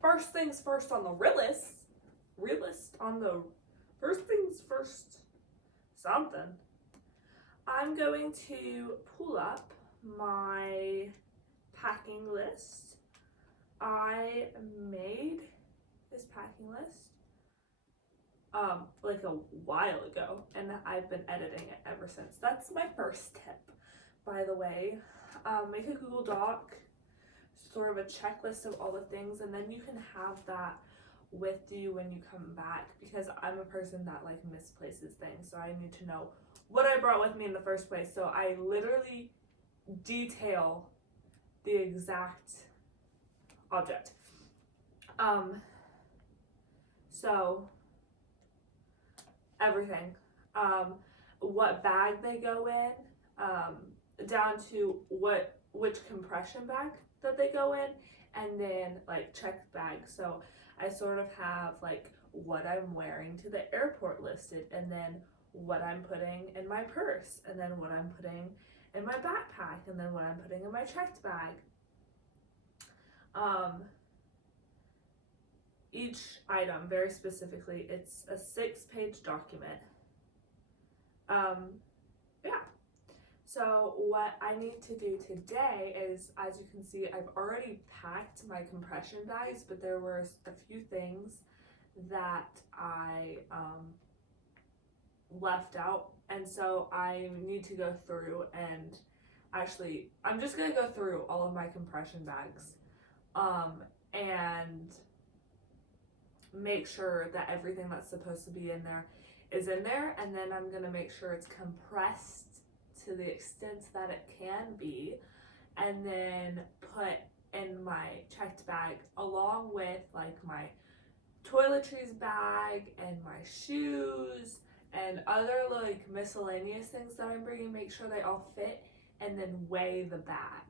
first things first on the first things first something. I'm going to pull up my packing list. I made this packing list like a while ago, and I've been editing it ever since. That's my first tip, by the way. Make a Google Doc, sort of a checklist of all the things, and then you can have that with you when you come back, because I'm a person that like misplaces things, so I need to know what I brought with me in the first place. So I literally detail the exact object. So everything, what bag they go in, down to which compression bag that they go in, and then like checked bag. So I sort of have like what I'm wearing to the airport listed, and then what I'm putting in my purse, and then what I'm putting in my backpack, and then what I'm putting in my checked bag. Each item, very specifically, it's a 6-page document. Yeah. So what I need to do today is, as you can see, I've already packed my compression bags, but there were a few things that I left out, and so I need to go through and actually, I'm just gonna go through all of my compression bags and make sure that everything that's supposed to be in there is in there, and then I'm gonna make sure it's compressed to the extent that it can be, and then put in my checked bag along with like my toiletries bag and my shoes and other like miscellaneous things that I'm bringing, make sure they all fit, and then weigh the bag.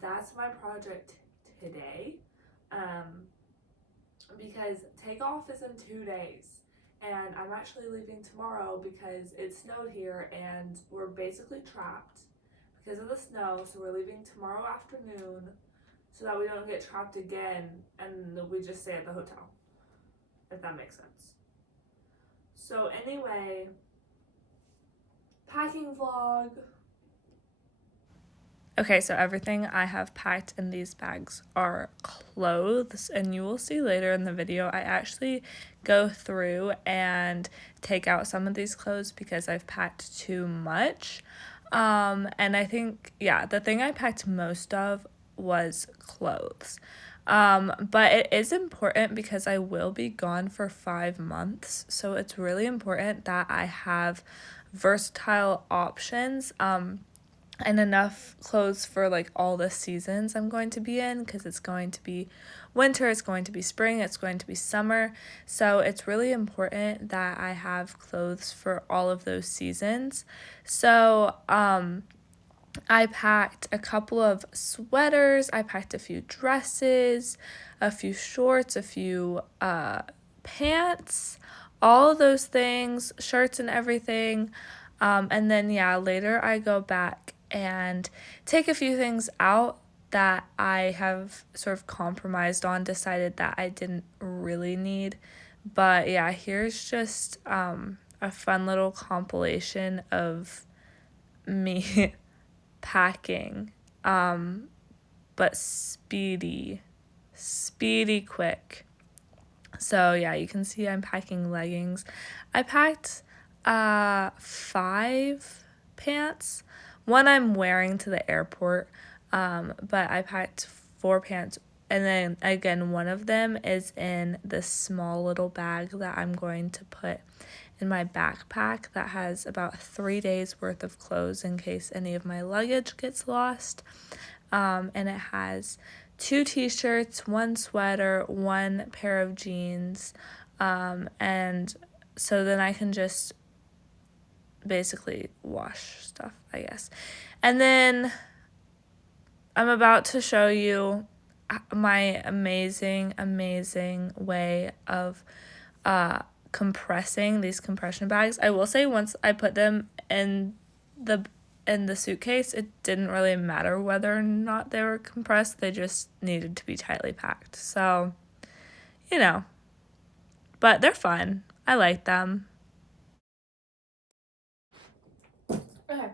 That's my project today. Because takeoff is in 2 days, and I'm actually leaving tomorrow because it snowed here and we're basically trapped because of the snow. So we're leaving tomorrow afternoon so that we don't get trapped again and we just stay at the hotel, if that makes sense. So anyway, packing vlog. Okay, so everything I have packed in these bags are clothes, and you will see later in the video I actually go through and take out some of these clothes because I've packed too much. And I think, yeah, the thing I packed most of was clothes. But it is important because I will be gone for 5 months, so it's really important that I have versatile options. And enough clothes for like all the seasons I'm going to be in, because it's going to be winter, it's going to be spring, it's going to be summer. So it's really important that I have clothes for all of those seasons. So I packed a couple of sweaters, I packed a few dresses, a few shorts, a few pants, all of those things, shirts and everything. And then, yeah, later I go back and take a few things out that I have sort of compromised on, decided that I didn't really need. But yeah, here's just a fun little compilation of me packing, but speedy quick. So yeah, you can see I'm packing leggings. I packed 5 pants. One I'm wearing to the airport, but I packed 4 pants. And then again, one of them is in this small little bag that I'm going to put in my backpack that has about 3 days worth of clothes in case any of my luggage gets lost. And it has 2 t-shirts, 1 sweater, 1 pair of jeans, and so then I can just basically wash stuff, I guess. And then I'm about to show you my amazing way of compressing these compression bags. I will say, once I put them in the suitcase, it didn't really matter whether or not they were compressed. They just needed to be tightly packed. So you know, but they're fun. I like them. Okay,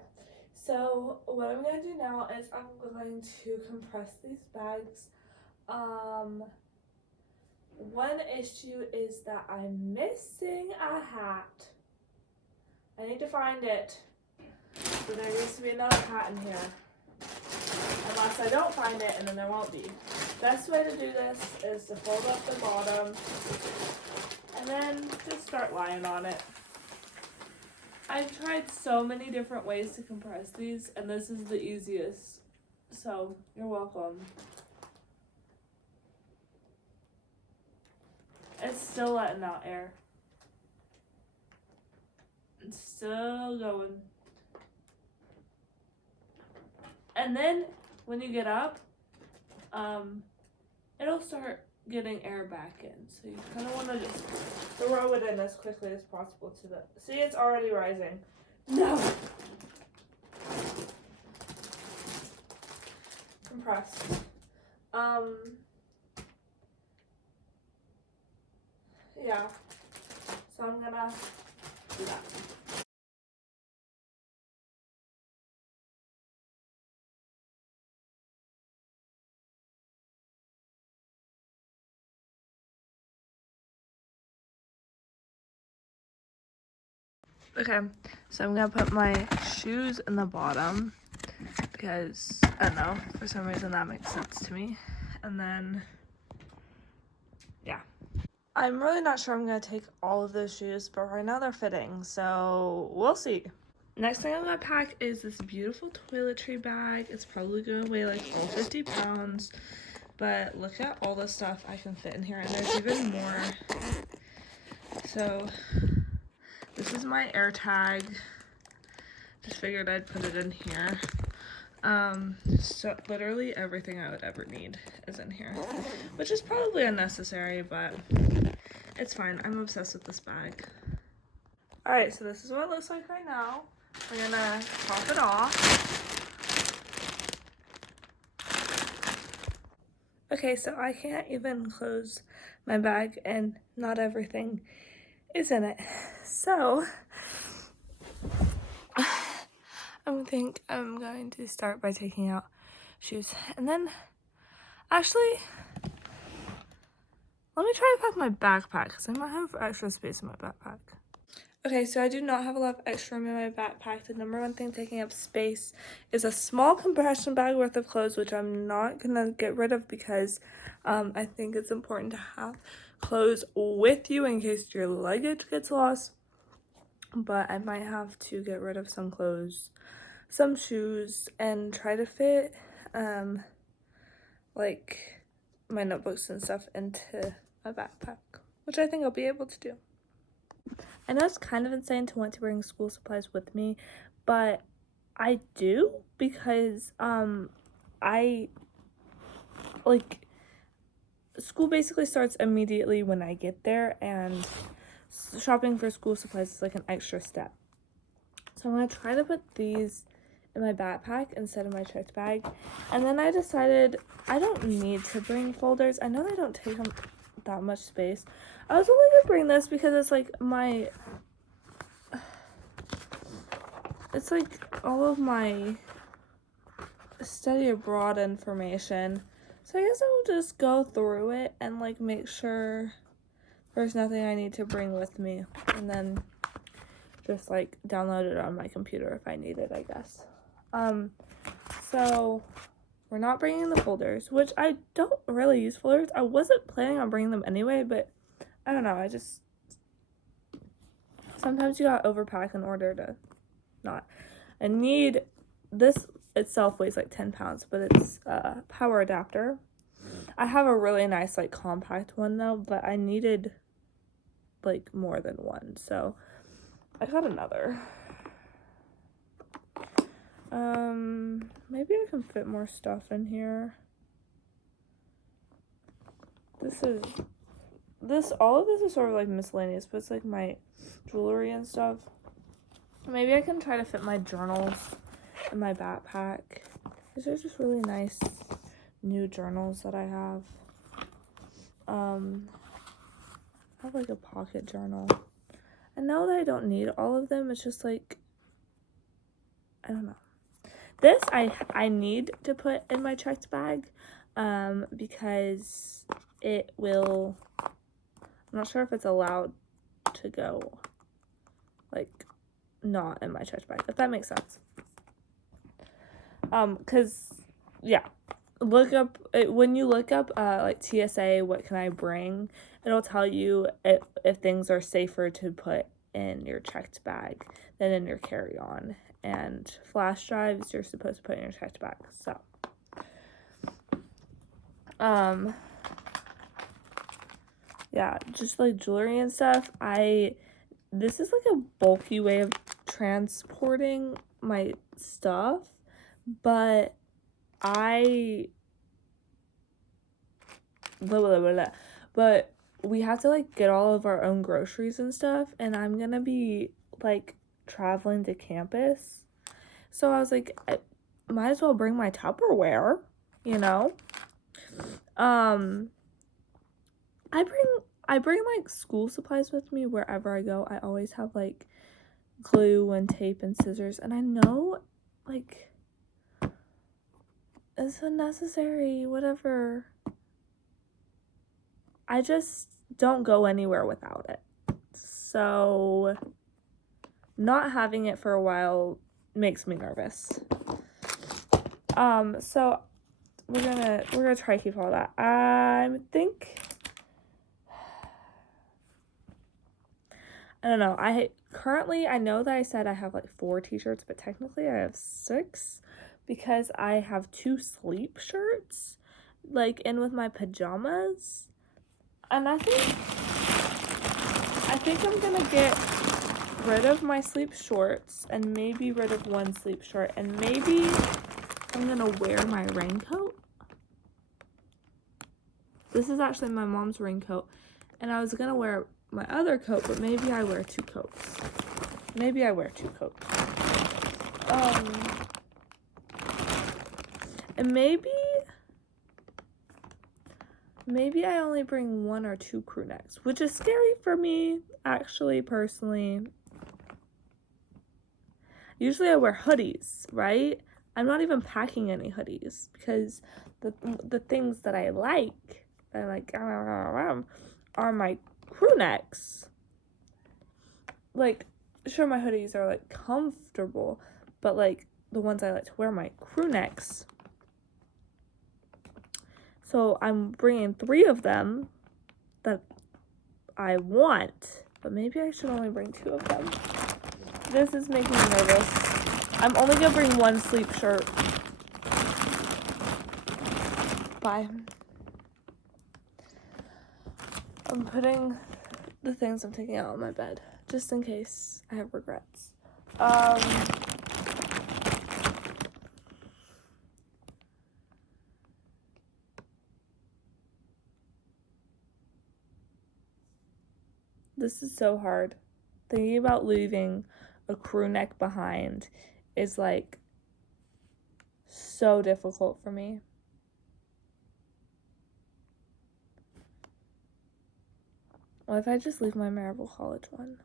so what I'm gonna do now is I'm going to compress these bags. One issue is that I'm missing a hat. I need to find it. So there needs to be another hat in here. Unless I don't find it, and then there won't be. Best way to do this is to fold up the bottom and then just start lying on it. I've tried so many different ways to compress these, and this is the easiest. So you're welcome. It's still letting out air. It's still going. And then when you get up, it'll start getting air back in. So you kind of want to just throw it in as quickly as possible to the... See, it's already rising. No! Compressed. Yeah. So I'm gonna do that. Okay, so I'm gonna put my shoes in the bottom because, I don't know, for some reason that makes sense to me. And then, yeah. I'm really not sure I'm gonna take all of those shoes, but right now they're fitting, so we'll see. Next thing I'm gonna pack is this beautiful toiletry bag. It's probably gonna weigh like all 50 pounds, but look at all the stuff I can fit in here, and there's even more. So this is my AirTag. Just figured I'd put it in here. So literally everything I would ever need is in here, which is probably unnecessary, but it's fine. I'm obsessed with this bag. Alright, so this is what it looks like right now. We're gonna pop it off. Okay, so I can't even close my bag and not everything is in it. So I think I'm going to start by taking out shoes. And then, actually, let me try to pack my backpack because I might have extra space in my backpack. Okay, so I do not have a lot of extra room in my backpack. The number one thing taking up space is a small compression bag worth of clothes, which I'm not gonna get rid of because I think it's important to have clothes with you in case your luggage gets lost. But I might have to get rid of some clothes, some shoes, and try to fit like my notebooks and stuff into a backpack, which I think I'll be able to do. I know it's kind of insane to want to bring school supplies with me, but I do because I like school basically starts immediately when I get there, and shopping for school supplies is like an extra step. So I'm gonna try to put these in my backpack instead of my checked bag. And then I decided I don't need to bring folders. I know they don't take up that much space. I was only gonna bring this because it's like it's like all of my study abroad information. So I guess I'll just go through it and like make sure there's nothing I need to bring with me, and then just like download it on my computer if I need it, I guess. So we're not bringing the folders, which I don't really use folders. I wasn't planning on bringing them anyway, but I don't know, sometimes you gotta overpack in order to not. I need, this itself weighs like 10 pounds, but it's a power adapter. I have a really nice like compact one though, but I needed like more than one, so I got another. Maybe I can fit more stuff in here. All of this is sort of like miscellaneous, but it's like my jewelry and stuff. Maybe I can try to fit my journals in my backpack. These are just really nice new journals that I have. I have like a pocket journal. I know that I don't need all of them. It's just like, I don't know. This I need to put in my checked bag because it will, I'm not sure if it's allowed to go like not in my checked bag, if that makes sense. Because yeah, look up when you look up like TSA, what can I bring, it'll tell you if things are safer to put in your checked bag than in your carry-on. And flash drives you're supposed to put in your checked bag. So yeah, just like jewelry and stuff. This is like a bulky way of transporting my stuff, but but we have to like get all of our own groceries and stuff, and I'm gonna be like traveling to campus, so I was like, I might as well bring my Tupperware, you know. I bring like school supplies with me wherever I go. I always have like glue and tape and scissors, and I know like it's unnecessary, whatever. I just don't go anywhere without it. So not having it for a while makes me nervous. So we're gonna try to keep all that. I don't know. I know that I said I have like 4 t-shirts, but technically I have 6 because I have 2 sleep shirts like in with my pajamas. And I think I'm gonna get rid of my sleep shorts and maybe rid of 1 sleep shirt, and maybe I'm gonna wear my raincoat. This is actually my mom's raincoat, and I was gonna wear my other coat, but maybe I wear 2 coats. And maybe I only bring 1 or 2 crew necks, which is scary for me, actually, personally. Usually I wear hoodies, right? I'm not even packing any hoodies because the things that I like are my crew necks. Like, sure, my hoodies are like comfortable, but like the ones I like to wear, my crew necks. So I'm bringing 3 of them that I want, but maybe I should only bring 2 of them. This is making me nervous. I'm only gonna bring 1 sleep shirt. Bye. I'm putting the things I'm taking out on my bed, just in case I have regrets. This is so hard. Thinking about leaving a crew neck behind is like so difficult for me. What if I just leave my Marable College one?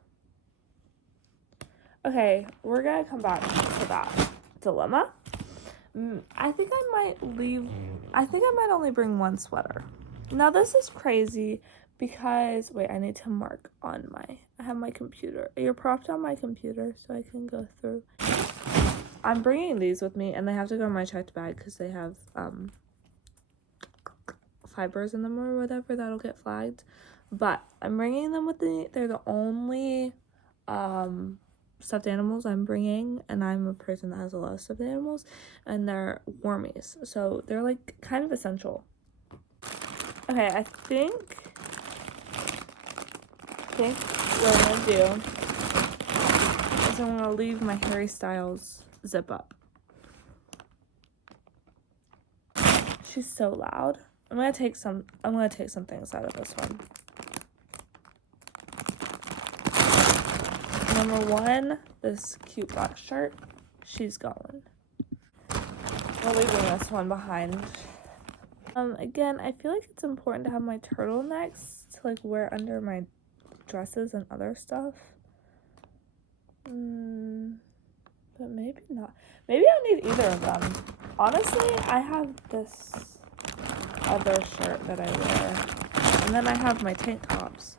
Okay, we're gonna come back to that dilemma. I think I might only bring 1 sweater. Now this is crazy because, wait, I need to mark on I have my computer. You're propped on my computer so I can go through. I'm bringing these with me, and they have to go in my checked bag because they have fibers in them or whatever that'll get flagged. But I'm bringing them with me. They're the only stuffed animals I'm bringing, and I'm a person that has a lot of stuffed animals, and they're warmies, so they're like kind of essential. Okay, I think what I'm gonna do is I'm gonna leave my Harry Styles zip up. She's so loud. I'm gonna take some things out of this one. Number 1, this cute black shirt, she's going. We're leaving this one behind. Again, I feel like it's important to have my turtlenecks to like wear under my dresses and other stuff. But maybe not. Maybe I don't need either of them. Honestly, I have this other shirt that I wear, and then I have my tank tops.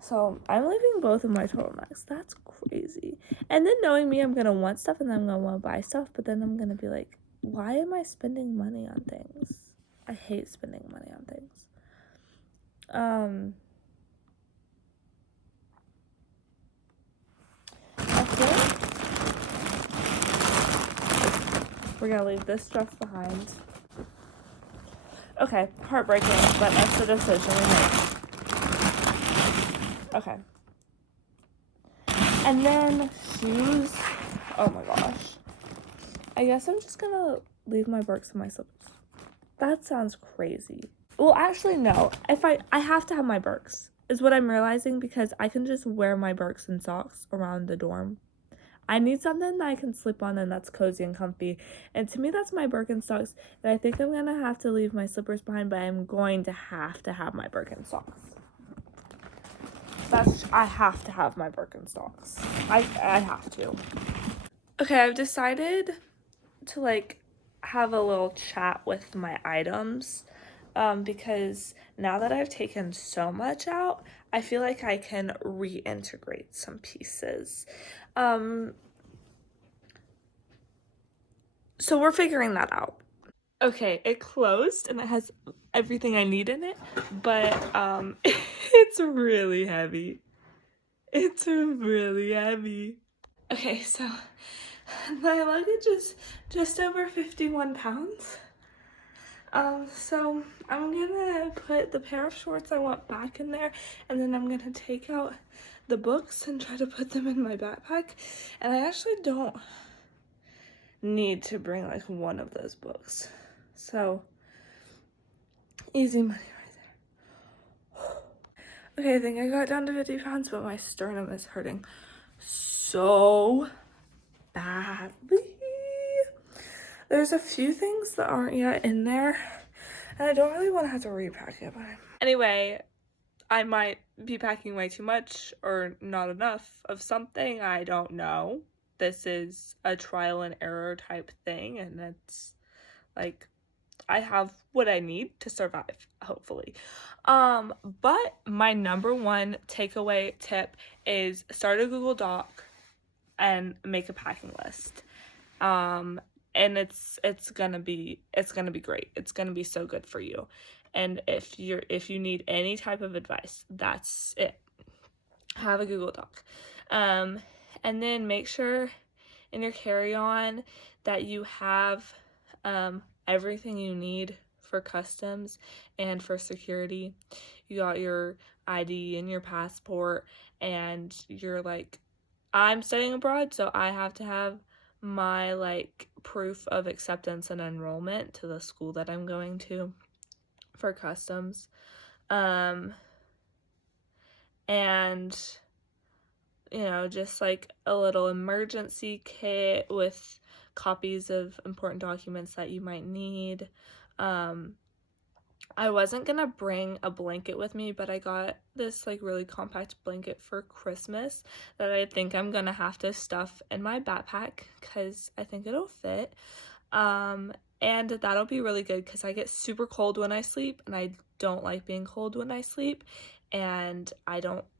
So I'm leaving both of my turtlenecks. That's crazy. And then knowing me, I'm gonna want stuff and then I'm gonna want to buy stuff, but then I'm gonna be like, why am I spending money on things? I hate spending money on things. I think we're gonna leave this dress behind. Okay, heartbreaking, but that's the decision we made. Okay. And then shoes. Oh my gosh. I guess I'm just gonna leave my Birks and my slippers. That sounds crazy. Well, actually, no. If I have to have my Birks, is what I'm realizing, because I can just wear my Birks and socks around the dorm. I need something that I can slip on and that's cozy and comfy. And to me, that's my Birkenstocks. And I think I'm gonna have to leave my slippers behind, but I'm going to have my Birkenstocks. I have to have my Birkenstocks. I have to. Okay, I've decided to like have a little chat with my items, because now that I've taken so much out, I feel like I can reintegrate some pieces. So we're figuring that out. Okay, it closed and it has everything I need in it, but it's really heavy. It's really heavy. Okay, so my luggage is just over 51 pounds. So I'm gonna put the pair of shorts I want back in there, and then I'm gonna take out the books and try to put them in my backpack. And I actually don't need to bring like one of those books. So easy money right there. Okay, I think I got down to 50 pounds, but my sternum is hurting so badly. There's a few things that aren't yet in there, and I don't really want to have to repack it. But anyway, I might be packing way too much or not enough of something. I don't know. This is a trial and error type thing, and it's like I have what I need to survive, hopefully. But my number one takeaway tip is start a Google Doc and make a packing list. And it's gonna be great. It's gonna be so good for you. And if you need any type of advice, that's it. Have a Google Doc. And then make sure in your carry-on that you have everything you need for customs and for security. You got your ID and your passport, and you're like, I'm studying abroad, so I have to have my like proof of acceptance and enrollment to the school that I'm going to for customs. And just like a little emergency kit with copies of important documents that you might need. I wasn't gonna bring a blanket with me, but I got this like really compact blanket for Christmas that I think I'm gonna have to stuff in my backpack because I think it'll fit. And that'll be really good because I get super cold when I sleep, and I don't like being cold when I sleep, and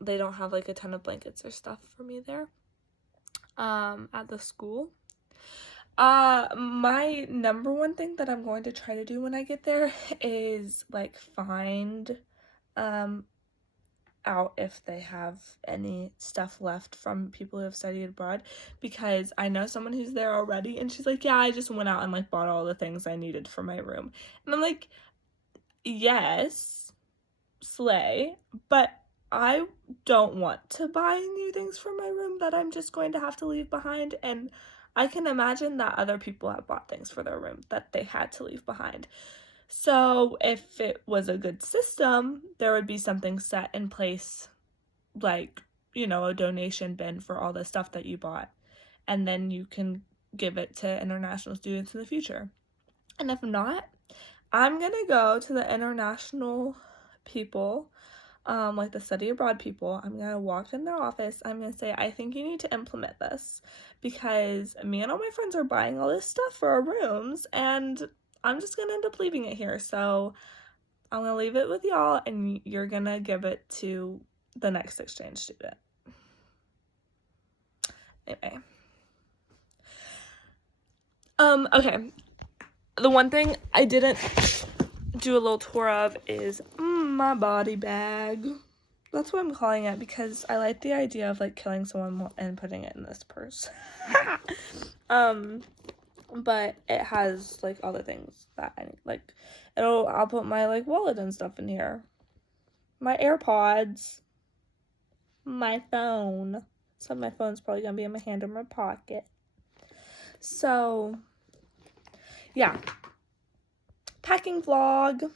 they don't have like a ton of blankets or stuff for me there at the school. My number one thing that I'm going to try to do when I get there is like find out if they have any stuff left from people who have studied abroad, because I know someone who's there already, and she's like, yeah, I just went out and like bought all the things I needed for my room. And I'm like, yes, slay, but I don't want to buy new things for my room that I'm just going to have to leave behind. And I can imagine that other people have bought things for their room that they had to leave behind. So if it was a good system, there would be something set in place, like, a donation bin for all the stuff that you bought, and then you can give it to international students in the future. And if not, I'm gonna go to the international people like the study abroad people, I'm gonna walk in their office. I'm gonna say, I think you need to implement this because me and all my friends are buying all this stuff for our rooms and I'm just gonna end up leaving it here. So I'm gonna leave it with y'all and you're gonna give it to the next exchange student. Anyway. Okay. The one thing I didn't do a little tour of is my body bag. That's what I'm calling it because I like the idea of like killing someone and putting it in this purse. But it has like other things that I need. Like I'll put my like wallet and stuff in here. My AirPods. My phone. So my phone's probably gonna be in my hand or my pocket. So yeah. Packing vlog.